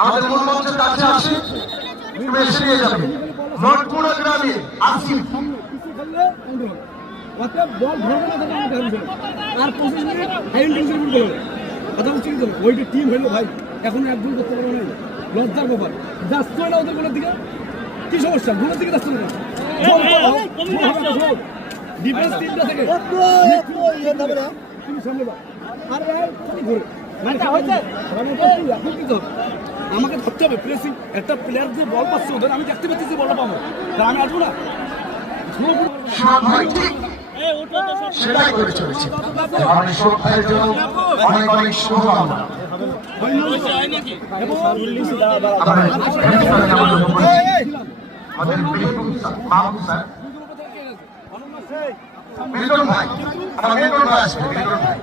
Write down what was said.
আমাদের মূল মঞ্চের কাছে আসি, তুমি এসে নিয়ে যাবে নটকুড়া গ্রামে আসিফ বল আর 25 মিনিট হাইন্টেনশন করলো কথা বলছি তো ওইটা টিম হলো ভাই এখন একদম করতে পারবো না লজ্জার ব্যাপার যাচ্ছে না ওদের গোলের দিকে কি সমস্যা গোলের দিকে যাচ্ছে না ডিফেন্স টিমটা থেকে তুমি সামনে বা আরে ঘুরে আমাকে ধরতে হবে প্রেসিং একটা প্লেয়ার যে বল পাচ্ছে ওদের আমি দেখতে পাচ্ছি বলটা পাবো আমি আসবো না সেটাই করে চলেছে। আমাদের সবাইয়ের জন্য অনেক অনেক শুভকামনা। আমাদের মিল্টন ভাই, আমার মিল্টন ভাই আসবে, মিল্টন ভাই।